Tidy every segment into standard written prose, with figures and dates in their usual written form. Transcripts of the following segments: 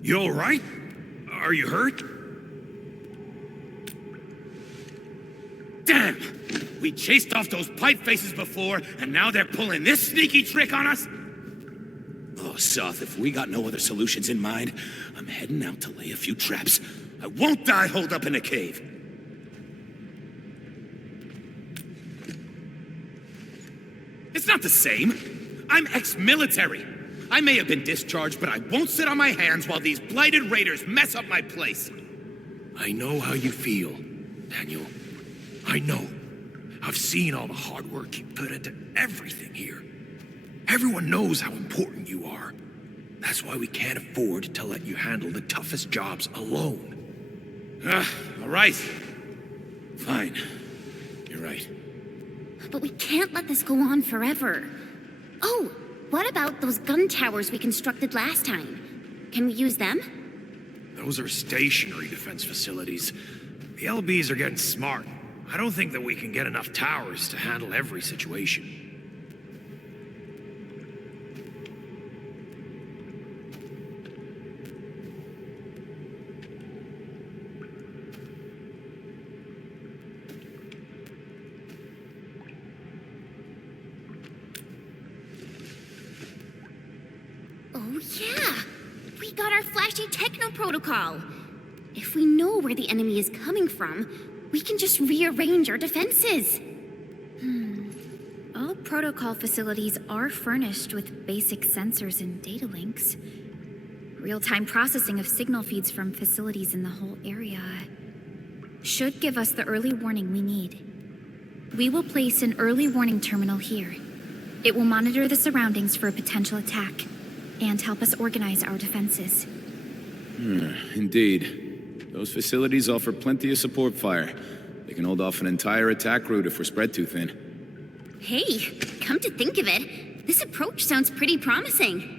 You all right? Are you hurt? Damn! We chased off those pipe faces before, and now they're pulling this sneaky trick on us? Oh, Soth, if we got no other solutions in mind, I'm heading out to lay a few traps. I won't die holed up in a cave. It's not the same. I'm ex-military. I may have been discharged, but I won't sit on my hands while these blighted raiders mess up my place. I know how you feel, Daniel. I know. I've seen all the hard work you put into everything here. Everyone knows how important you are. That's why we can't afford to let you handle the toughest jobs alone. All right. Fine. You're right. But we can't let this go on forever. Oh, what about those gun towers we constructed last time? Can we use them? Those are stationary defense facilities. The LBs are getting smart. I don't think that we can get enough towers to handle every situation. Oh yeah! We got our flashy techno protocol! If we know where the enemy is coming from, we can just rearrange our defenses. All protocol facilities are furnished with basic sensors and data links. Real-time processing of signal feeds from facilities in the whole area should give us the early warning we need. We will place an early warning terminal here. It will monitor the surroundings for a potential attack and help us organize our defenses. Indeed. Those facilities offer plenty of support fire. They can hold off an entire attack route if we're spread too thin. Hey, come to think of it, this approach sounds pretty promising.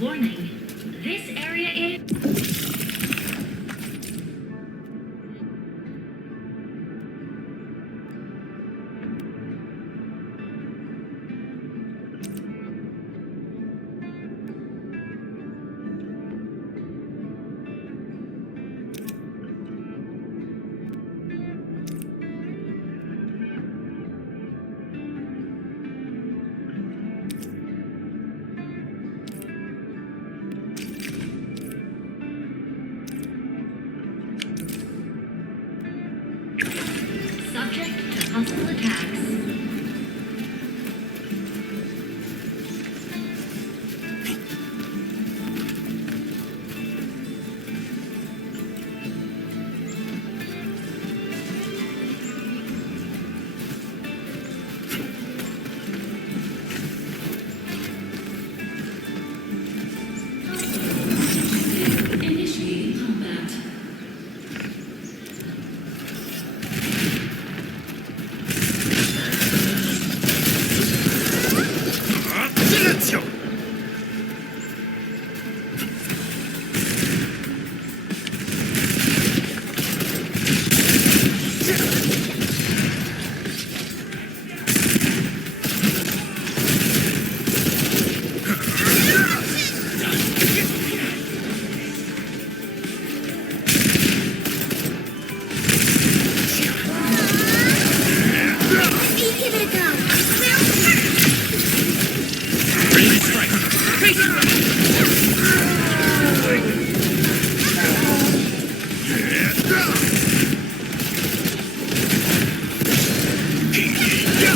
Warning. This area is... Subject to hostile attacks. Initiating combat. Give it a go.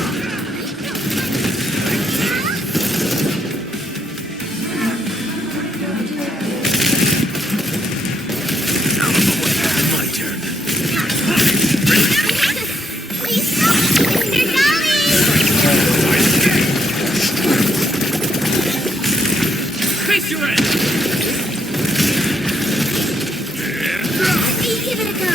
My turn. Please stop, Mr. Dolly! Face your end! Give it a go.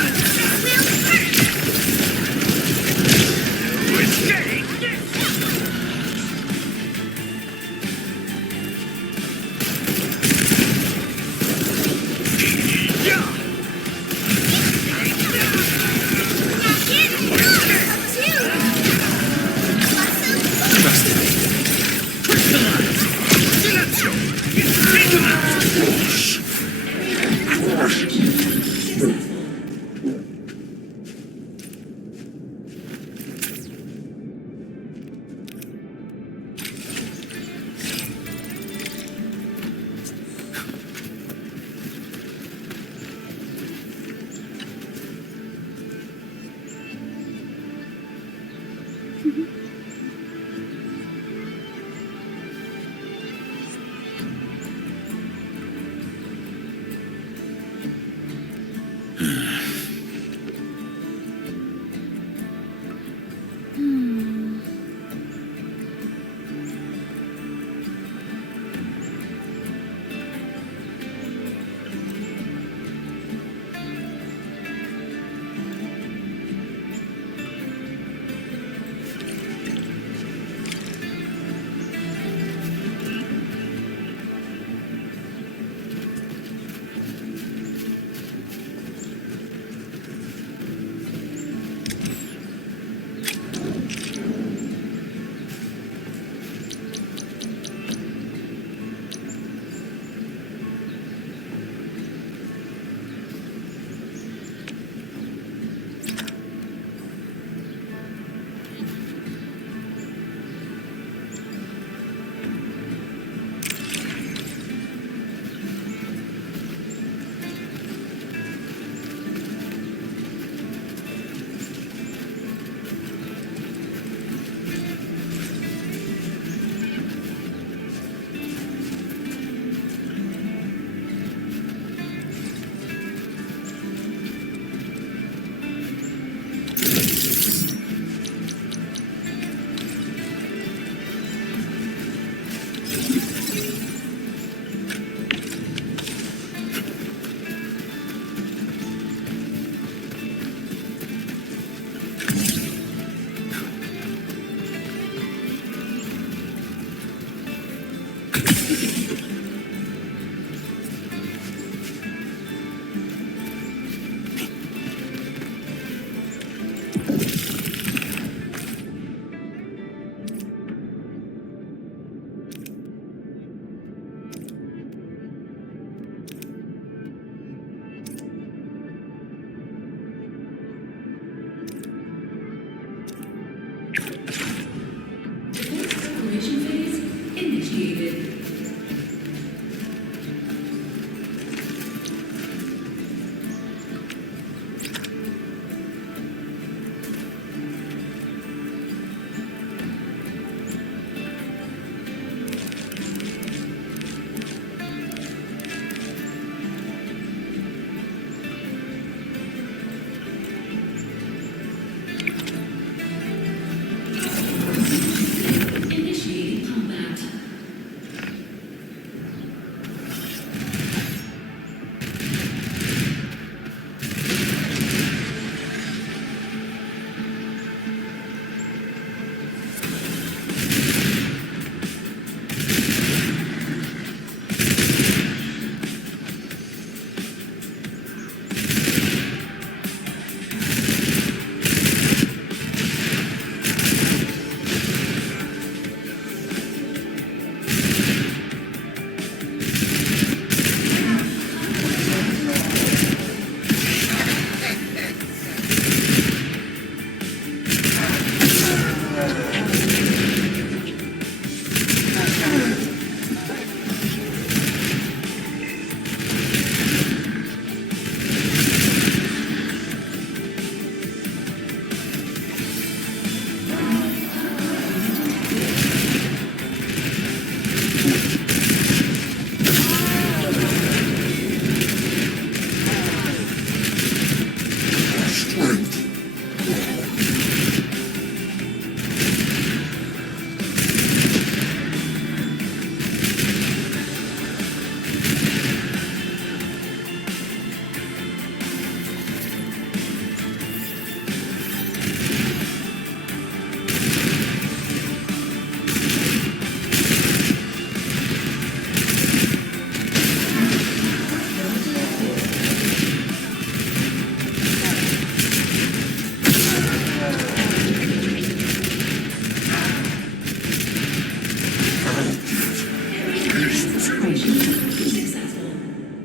Operation successful.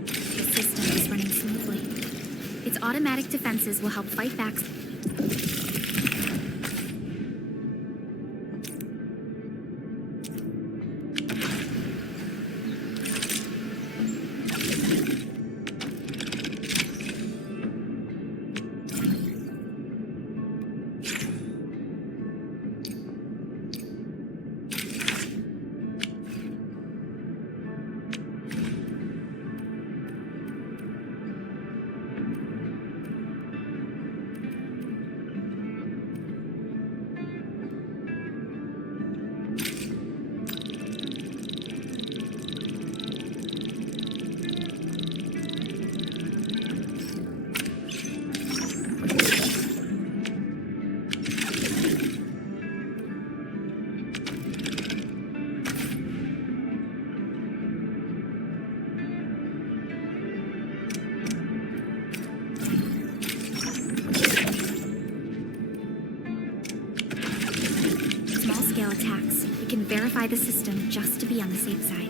The system is running smoothly. Its automatic defenses will help fight back. Small-scale attacks. We can verify the system just to be on the safe side.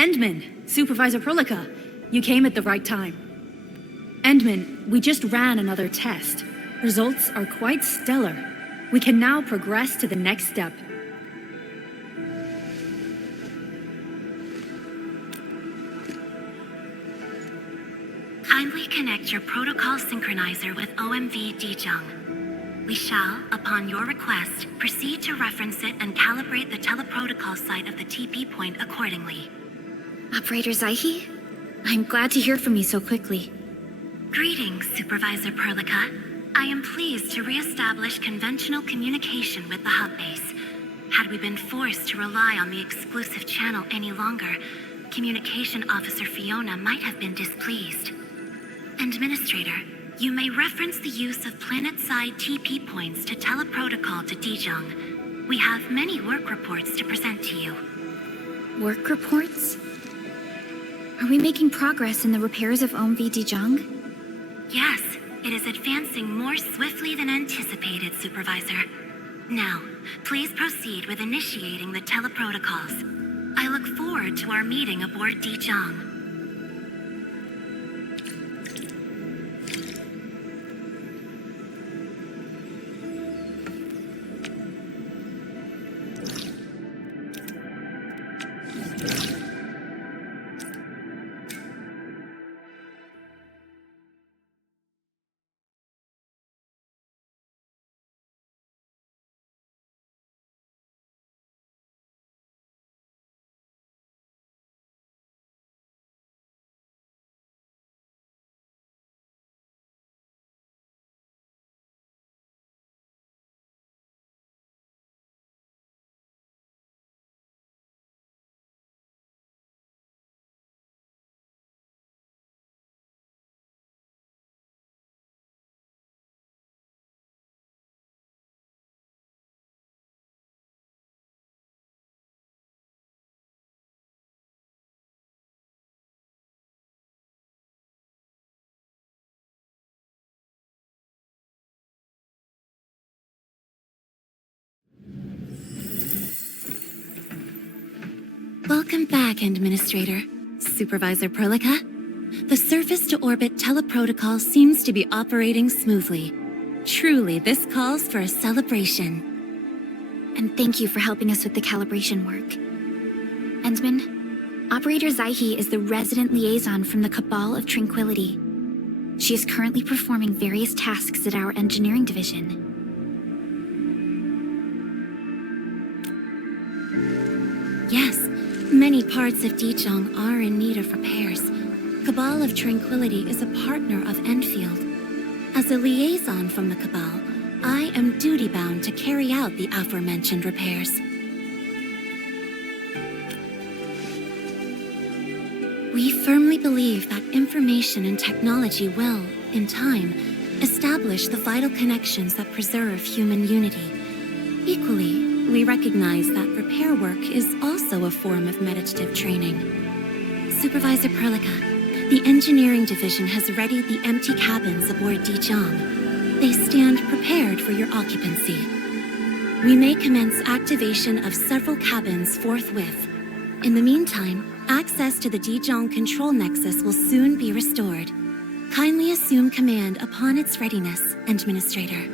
Endman, Supervisor Prolica, you came at the right time. Endman, we just ran another test. Results are quite stellar. We can now progress to the next step. Kindly connect your protocol synchronizer with OMV Dijung. We shall, upon your request, proceed to reference it and calibrate the teleprotocol site of the TP point accordingly. Operator Zaihi? I'm glad to hear from you so quickly. Greetings, Supervisor Perlica. I am pleased to re-establish conventional communication with the hub base. Had we been forced to rely on the exclusive channel any longer, Communication Officer Fiona might have been displeased. Administrator, you may reference the use of planet-side TP points to teleprotocol to Dijong. We have many work reports to present to you. Work reports? Are we making progress in the repairs of OMV Dijong? Yes, it is advancing more swiftly than anticipated, Supervisor. Now, please proceed with initiating the teleprotocols. I look forward to our meeting aboard Dijong. Welcome back, Administrator. Supervisor Perlica. The surface-to-orbit teleprotocol seems to be operating smoothly. Truly, this calls for a celebration. And thank you for helping us with the calibration work. Endman, Operator Zaihi is the resident liaison from the Cabal of Tranquility. She is currently performing various tasks at our engineering division. Yes, many parts of Dijong are in need of repairs. Cabal of Tranquility is a partner of Endfield. As a liaison from the Cabal, I am duty-bound to carry out the aforementioned repairs. We firmly believe that information and technology will, in time, establish the vital connections that preserve human unity. Equally, we recognize that repair work is also a form of meditative training. Supervisor Perlica, the engineering division has readied the empty cabins aboard Dijong. They stand prepared for your occupancy. We may commence activation of several cabins forthwith. In the meantime, access to the Dijong control nexus will soon be restored. Kindly assume command upon its readiness, Administrator.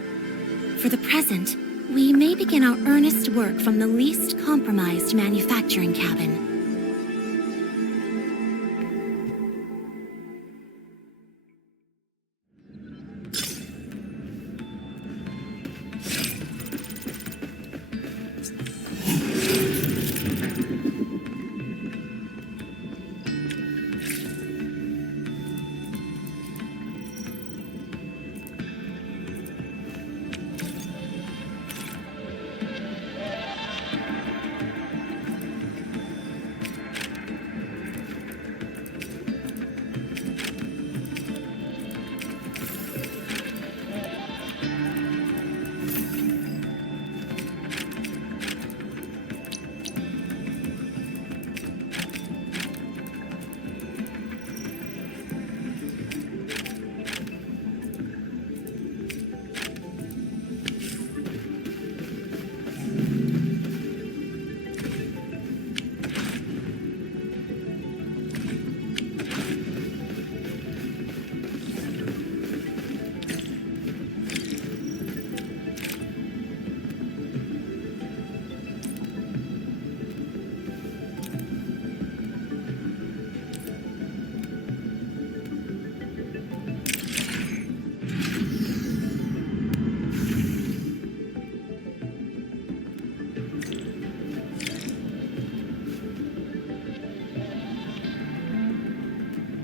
For the present, we may begin our earnest work from the least compromised manufacturing cabin.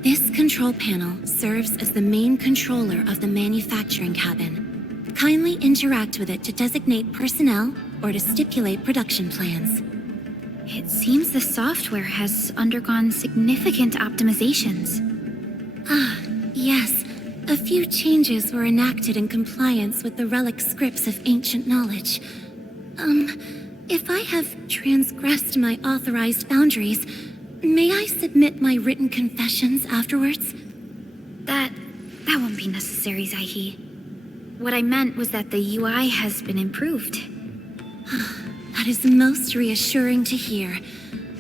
This control panel serves as the main controller of the manufacturing cabin. Kindly interact with it to designate personnel or to stipulate production plans. It seems the software has undergone significant optimizations. Yes. A few changes were enacted in compliance with the relic scripts of ancient knowledge. If I have transgressed my authorized boundaries, may I submit my written confessions afterwards? That won't be necessary, Zaihi. What I meant was that the UI has been improved. That is most reassuring to hear.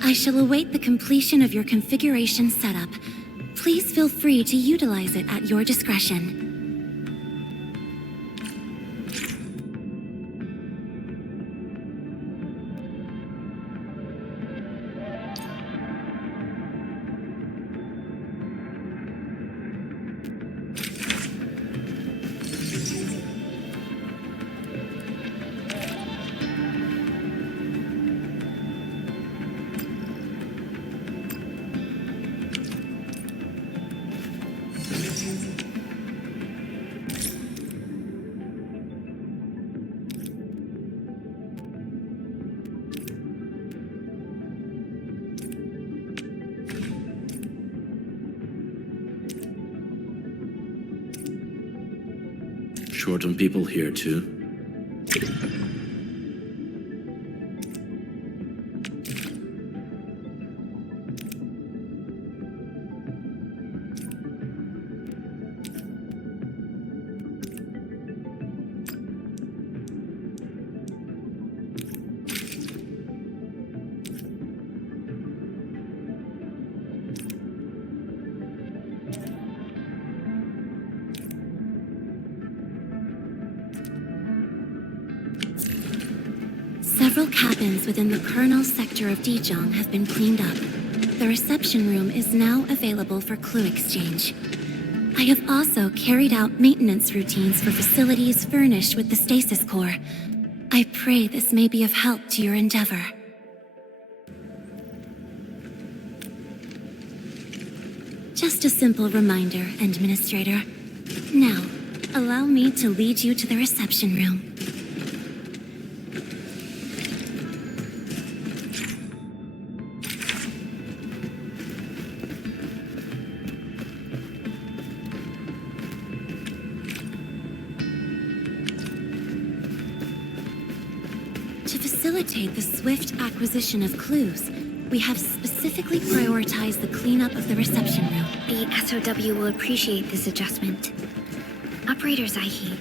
I shall await the completion of your configuration setup. Please feel free to utilize it at your discretion. Short on people here, too. Several cabins within the kernel sector of Dijong have been cleaned up. The reception room is now available for clue exchange. I have also carried out maintenance routines for facilities furnished with the stasis core. I pray this may be of help to your endeavor. Just a simple reminder, Administrator. Now, allow me to lead you to the reception room. To facilitate the swift acquisition of clues, we have specifically prioritized the cleanup of the reception room. The SOW will appreciate this adjustment. Operator Zaihi,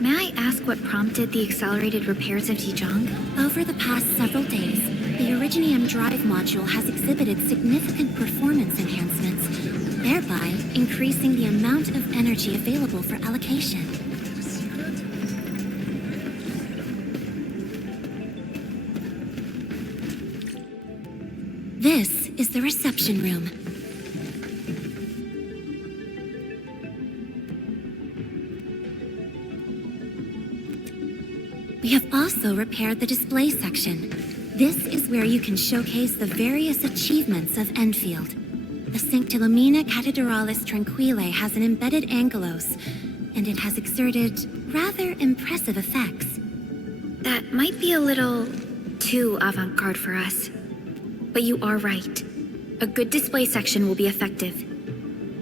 may I ask what prompted the accelerated repairs of Dijong? Over the past several days, the Originium drive module has exhibited significant performance enhancements, thereby increasing the amount of energy available for allocation. This is the reception room. We have also repaired the display section. This is where you can showcase the various achievements of Enfield. The Sanctilumina Cathedralis Tranquille has an embedded angelos, and it has exerted rather impressive effects. That might be a little too avant-garde for us. But you are right. A good display section will be effective.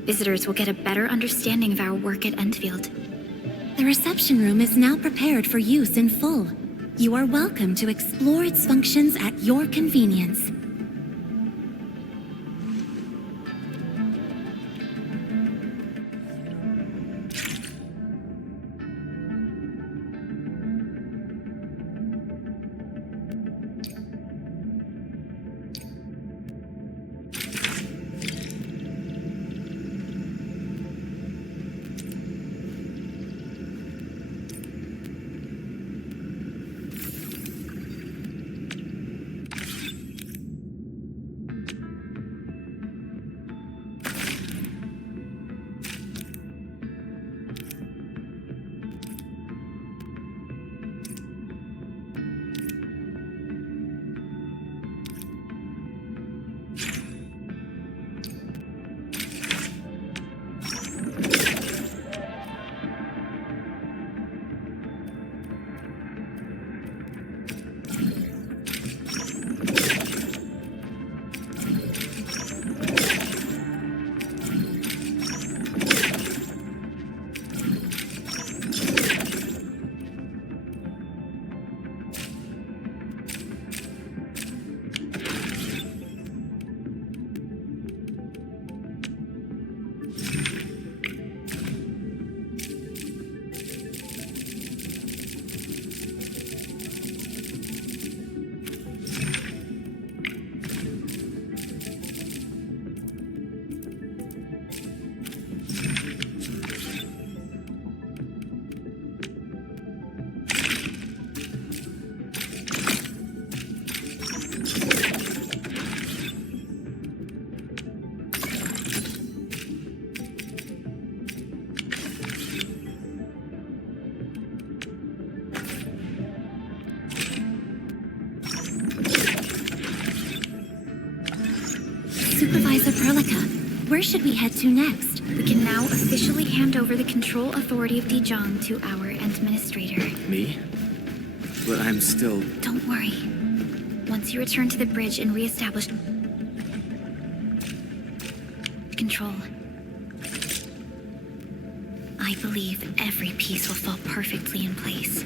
Visitors will get a better understanding of our work at Enfield. The reception room is now prepared for use in full. You are welcome to explore its functions at your convenience. Prolica, where should we head to next? We can now officially hand over the control authority of Dijong to our administrator. Me? But I'm still... Don't worry. Once you return to the bridge and reestablish control, I believe every piece will fall perfectly in place.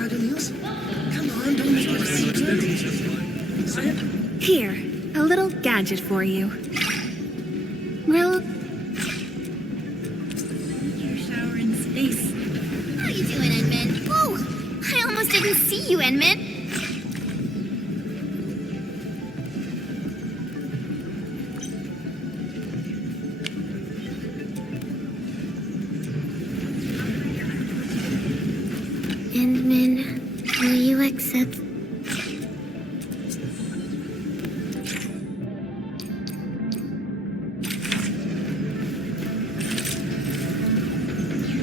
inside of Niels? Come on, don't make it a secret. Here, a little gadget for you. Real... Your shower in space. How you doing, Edmund? Whoa! I almost didn't see you, Edmund. Edmund, will you accept...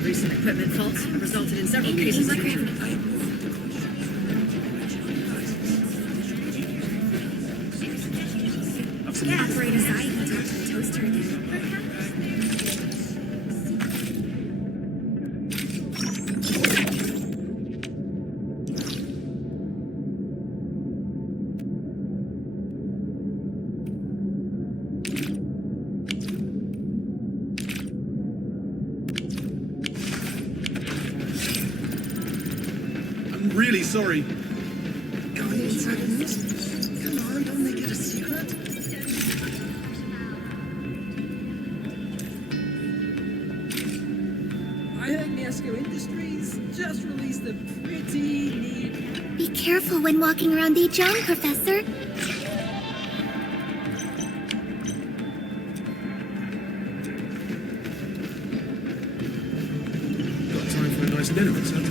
Recent equipment faults have resulted in several cases of Yeah, operator's eye can talk to the toaster again. I'm really sorry. Going inside of Niels? Come on, don't make it a secret. I heard Miasco Industries just released a pretty neat... Be careful when walking around Dijon, Professor. Got time for a nice dinner, son.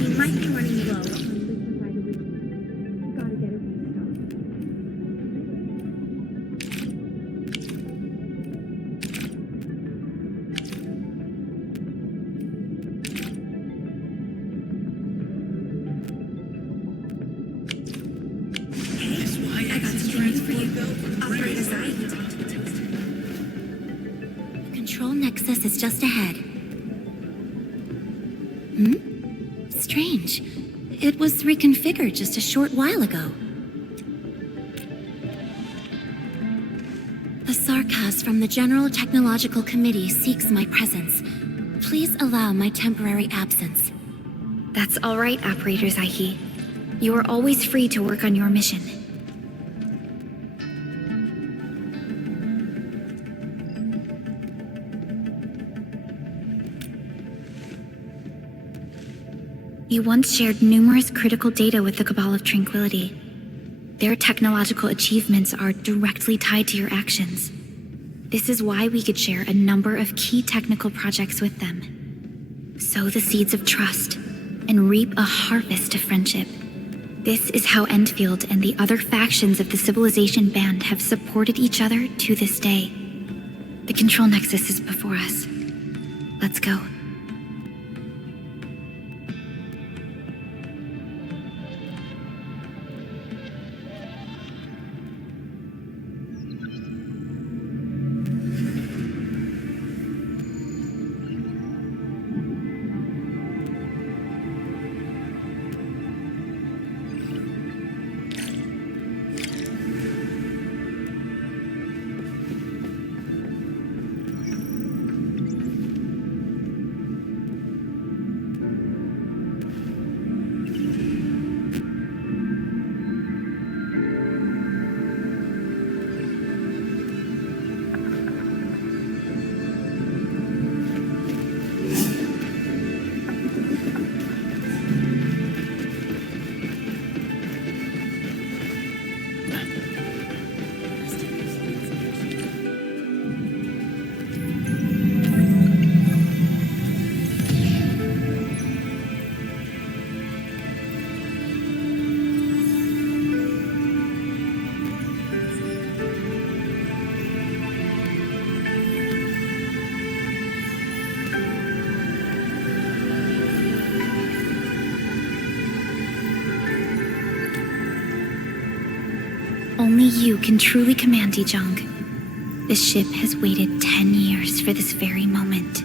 You might be running low. Gotta get it restocked. I got some drinks for you. Operator's eye can talk to the toaster. The control nexus is just ahead. Strange. It was reconfigured just a short while ago. The Sarkaz from the General Technological Committee seeks my presence. Please allow my temporary absence. That's all right, Operator's eye. You are always free to work on your mission. You once shared numerous critical data with the Cabal of Tranquility. Their technological achievements are directly tied to your actions. This is why we could share a number of key technical projects with them. Sow the seeds of trust and reap a harvest of friendship. This is how Endfield and the other factions of the Civilization Band have supported each other to this day. The control nexus is before us. Let's go. Only you can truly command Dijon. This ship has waited 10 years for this very moment.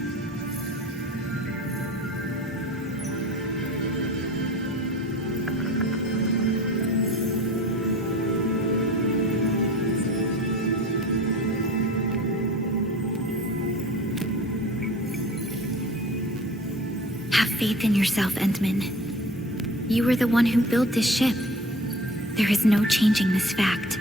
faith in yourself, Endman. You were the one who built this ship. There is no changing this fact.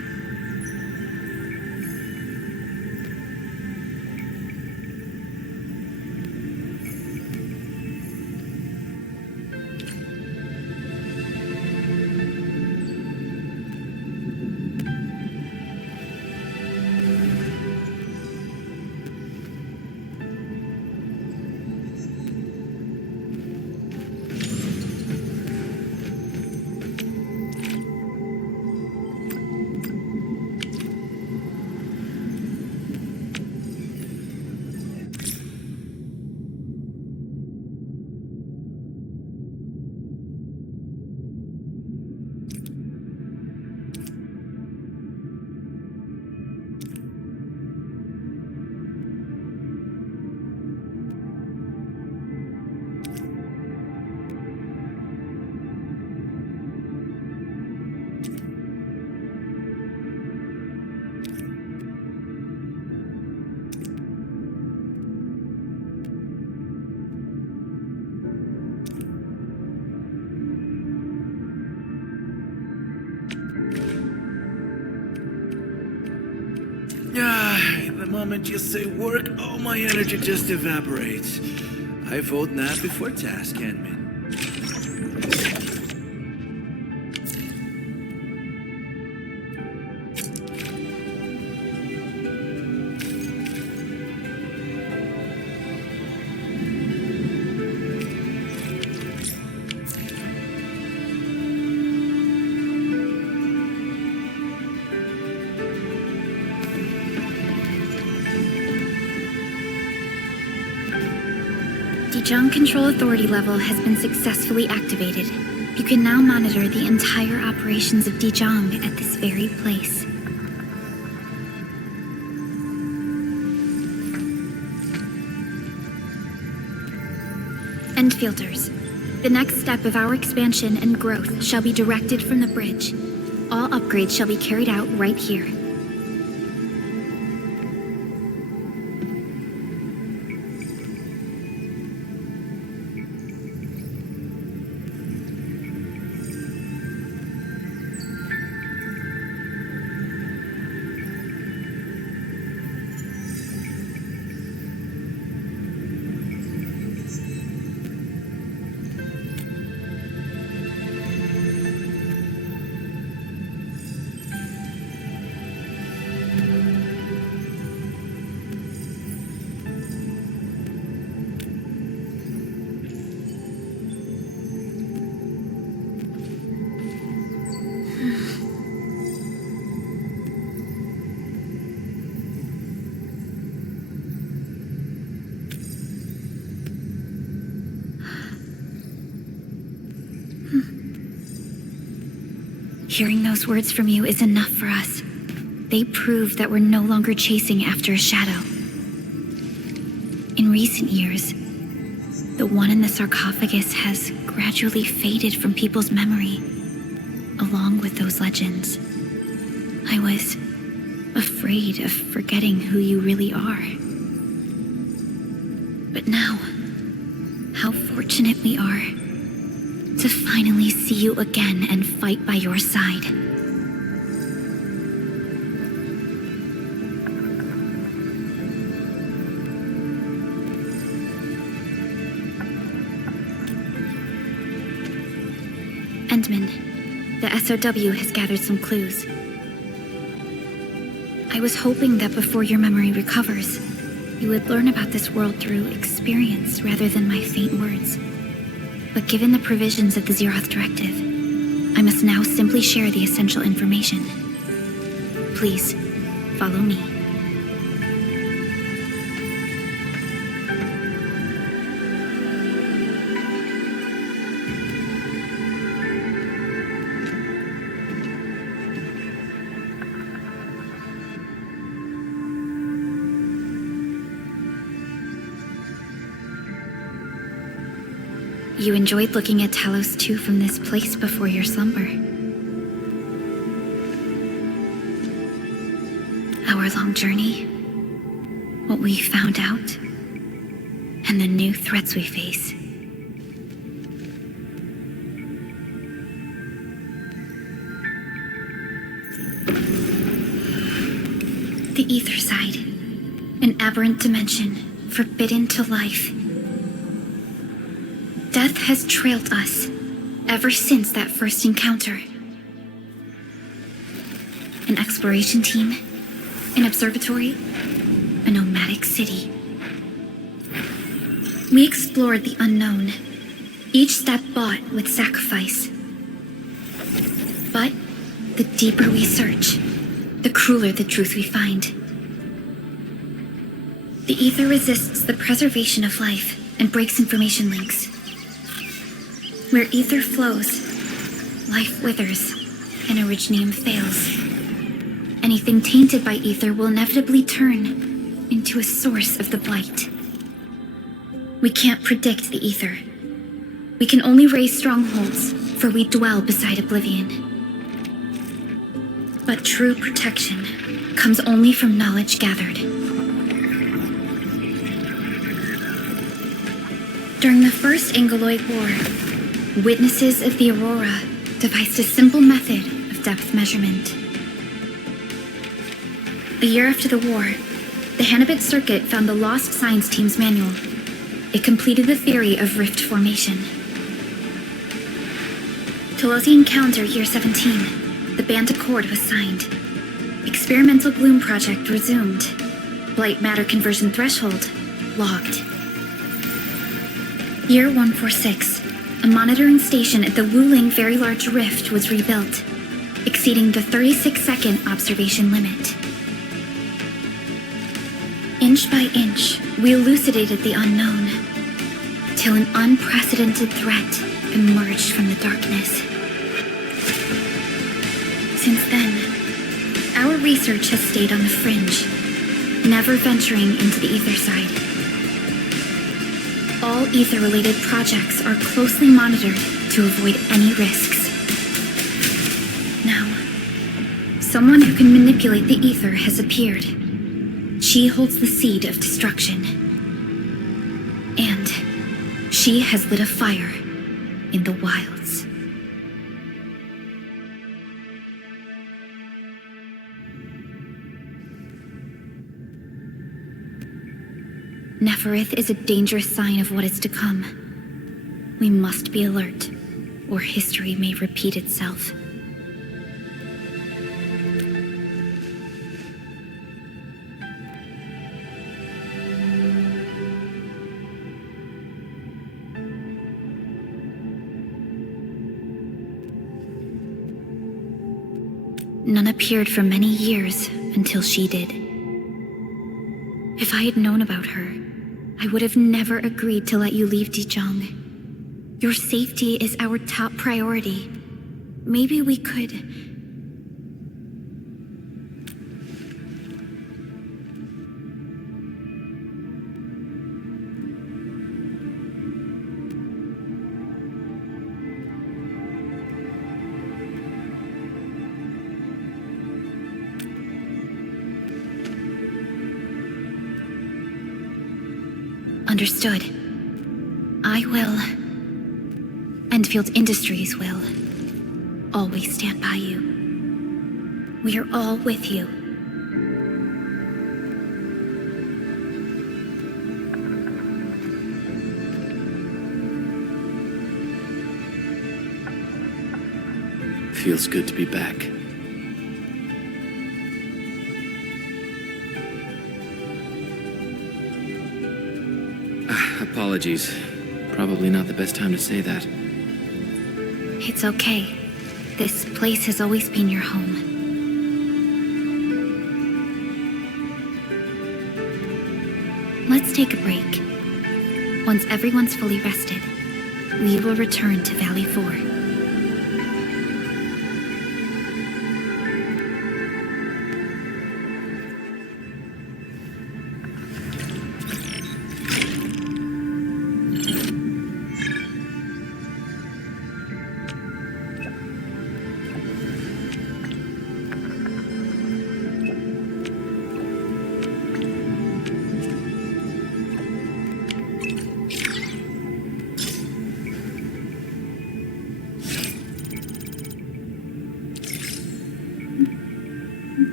The moment you say work, all my energy just evaporates. I vote nap before task, Endman. Dijon Control Authority level has been successfully activated. You can now monitor the entire operations of Dijon at this very place. Endfielders, the next step of our expansion and growth shall be directed from the bridge. All upgrades shall be carried out right here. Hearing those words from you is enough for us. They prove that we're no longer chasing after a shadow. In recent years, the one in the sarcophagus has gradually faded from people's memory, along with those legends. I was afraid of forgetting who you really are. But now, how fortunate we are to finally see you again and fight by your side. Endman, the SOW has gathered some clues. I was hoping that before your memory recovers, you would learn about this world through experience rather than my faint words. But given the provisions of the Zeroth Directive, I must now simply share the essential information. Please, follow me. You enjoyed looking at Talos 2 from this place before your slumber. Our long journey, what we found out, and the new threats we face. ether side, an aberrant dimension forbidden to life. Death has trailed us ever since that first encounter. An exploration team, an observatory, a nomadic city. We explored the unknown, each step bought with sacrifice. But the deeper we search, the crueler the truth we find. The ether resists the preservation of life and breaks information links. Where ether flows, life withers and originium fails. Anything tainted by ether will inevitably turn into a source of the blight. We can't predict the ether. We can only raise strongholds, for we dwell beside oblivion. But true protection comes only from knowledge gathered. During the First Angoloid War, witnesses of the Aurora devised a simple method of depth measurement. A year after the war, the Hannibit Circuit found the lost science team's manual. It completed the theory of rift formation. Telosian Calendar Year 17. The Band Accord was signed. Experimental Gloom Project resumed. Blight Matter Conversion Threshold logged. Year 146. A monitoring station at the Wuling Very Large Rift was rebuilt, exceeding the 36-second observation limit. Inch by inch, we elucidated the unknown, till an unprecedented threat emerged from the darkness. Since then, our research has stayed on the fringe, never venturing into the ether side. All ether-related projects are closely monitored to avoid any risks. Now, someone who can manipulate the ether has appeared. She holds the seed of destruction. And she has lit a fire in the wilds. Neferith is a dangerous sign of what is to come. We must be alert, or history may repeat itself. None appeared for many years until she did. If I had known about her, I would have never agreed to let you leave Dijon. Your safety is our top priority. Maybe we could... Understood. I will. Endfield Industries will. Always stand by you. We are all with you. Feels good to be back. Apologies. Probably not the best time to say that. It's okay. This place has always been your home. Let's take a break. Once everyone's fully rested, we will return to Valley 4.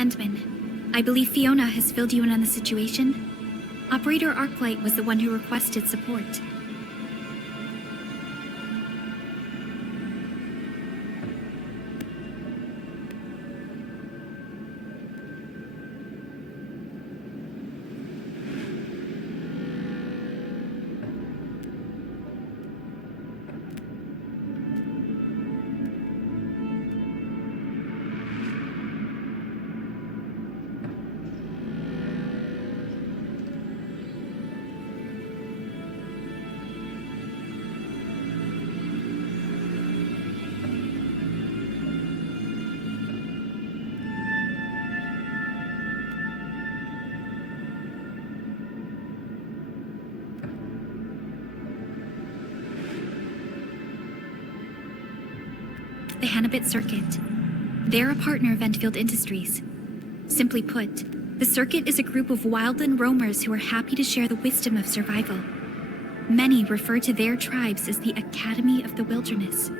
Endman, I believe Fiona has filled you in on the situation. Operator Arknight was the one who requested support. The Hannibit Circuit. They're a partner of Endfield Industries. Simply put, the Circuit is a group of wildland roamers who are happy to share the wisdom of survival. Many refer to their tribes as the Academy of the Wilderness.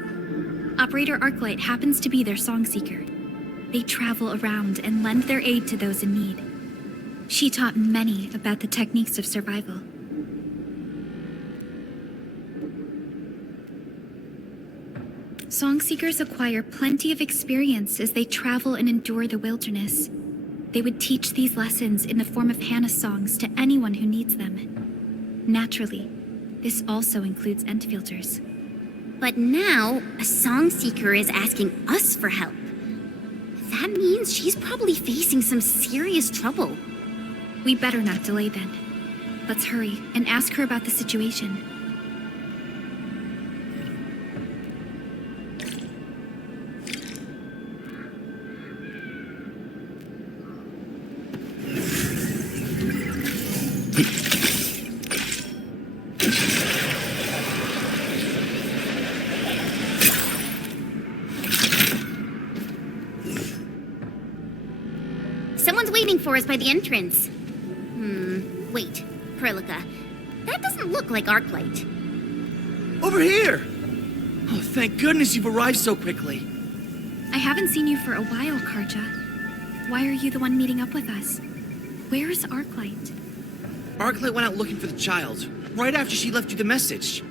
Operator Arknight happens to be their song seeker. They travel around and lend their aid to those in need. She taught many about the techniques of survival. Song seekers acquire plenty of experience as they travel and endure the wilderness. They would teach these lessons in the form of Hannah songs to anyone who needs them. Naturally, this also includes Enfielders. But now, a song seeker is asking us for help. That means she's probably facing some serious trouble. We better not delay then. Let's hurry and ask her about the situation. Someone's waiting for us by the entrance. Wait, Perlica. That doesn't look like Arknight. Over here! Oh, thank goodness you've arrived so quickly. I haven't seen you for a while, Karja. Why are you the one meeting up with us? Where is Arknight? Arknight went out looking for the child, right after she left you the message.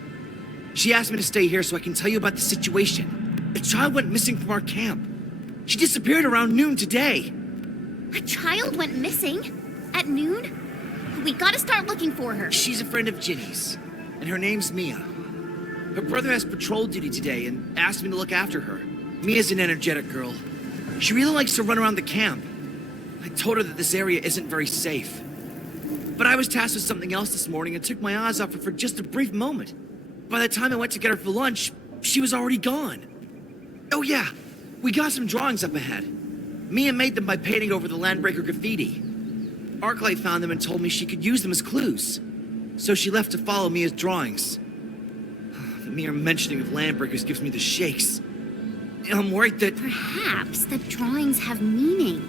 She asked me to stay here so I can tell you about the situation. The child went missing from our camp. She disappeared around noon today. A child went missing? At noon? We gotta start looking for her. She's a friend of Ginny's, and her name's Mia. Her brother has patrol duty today and asked me to look after her. Mia's an energetic girl. She really likes to run around the camp. I told her that this area isn't very safe. But I was tasked with something else this morning and took my eyes off her for just a brief moment. By the time I went to get her for lunch, she was already gone. Oh yeah, we got some drawings up ahead. Mia made them by painting over the Landbreaker graffiti. Arknight found them and told me she could use them as clues. So she left to follow Mia's drawings. The mere mentioning of Landbreakers gives me the shakes. I'm worried that... Perhaps the drawings have meaning.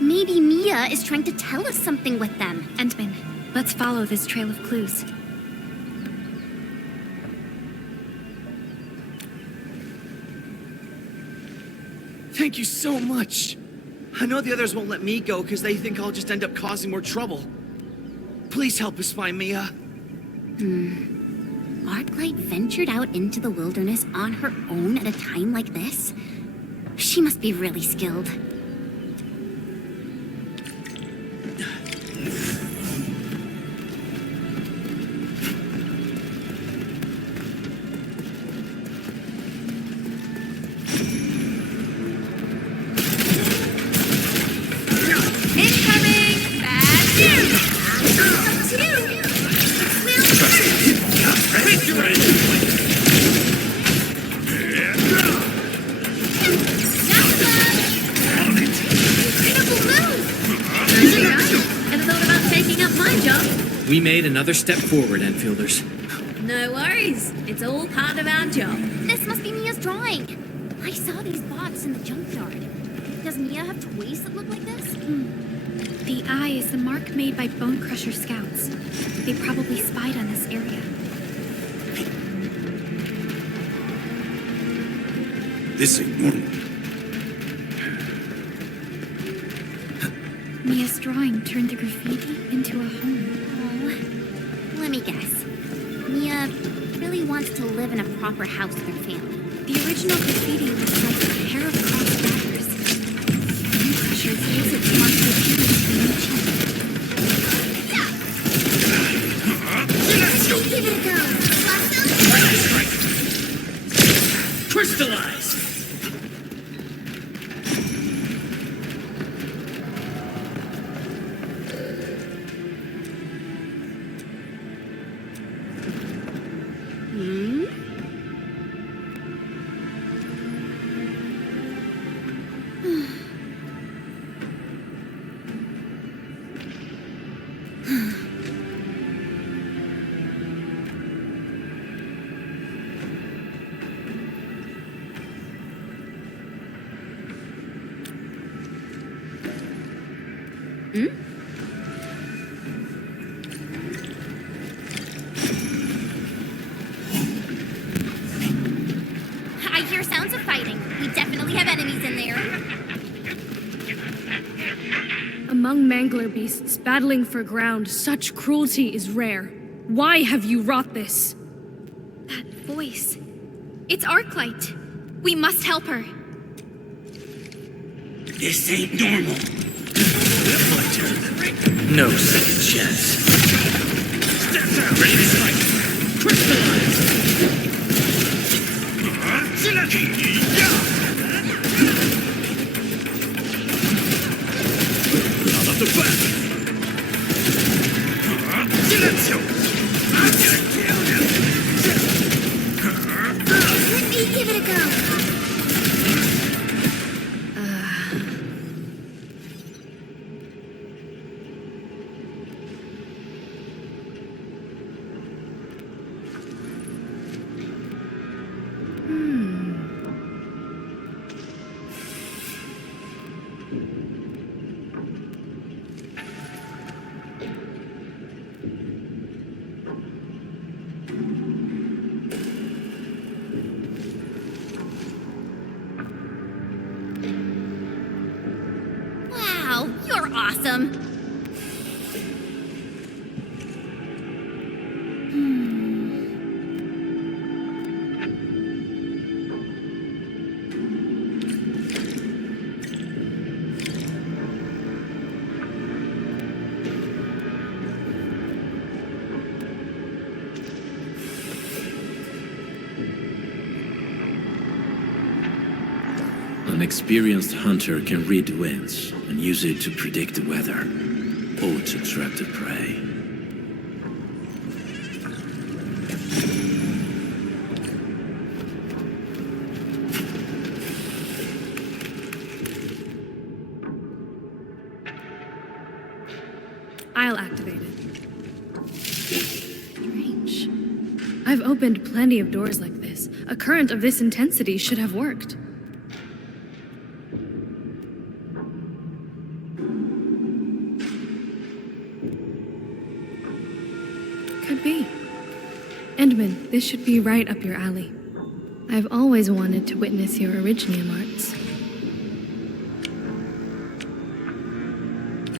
Maybe Mia is trying to tell us something with them. Endman, let's follow this trail of clues. Thank you so much. I know the others won't let me go because they think I'll just end up causing more trouble. Please help us find Mia. Arknight ventured out into the wilderness on her own at a time like this? She must be really skilled. Incoming! Bad news! We made another step forward, Enfielders. No worries. It's all part of our job. This must be Mia's drawing. I saw these bots in the junkyard. Does Mia have toys that look like this? The eye is the mark made by Bone Crusher scouts. They probably spied on this area. This ain't normal. Mia's drawing turned the graffiti into a home. Oh, let me guess. Mia really wants to live in a proper house with her family. The original graffiti looks like a pair of crossed daggers. Bone Crushers use it to mark the appearance of the new child. Give it a go. Crystallize! I hear sounds of fighting. We definitely have enemies in there. Among mangler beasts battling for ground, such cruelty is rare. Why have you wrought this? That voice. It's Arknight. We must help her. This ain't normal. My turn. No second chance. Step down. Ready to strike. Crystallize. Out of the back. Silenzio. I'm gonna kill him. Let me give it a go. Wow, you're awesome. An experienced hunter can read the winds and use it to predict the weather, or to trap the prey. I'll activate it. Strange. I've opened plenty of doors like this. A current of this intensity should have worked. Could be. Endman, this should be right up your alley. I've always wanted to witness your originium arts.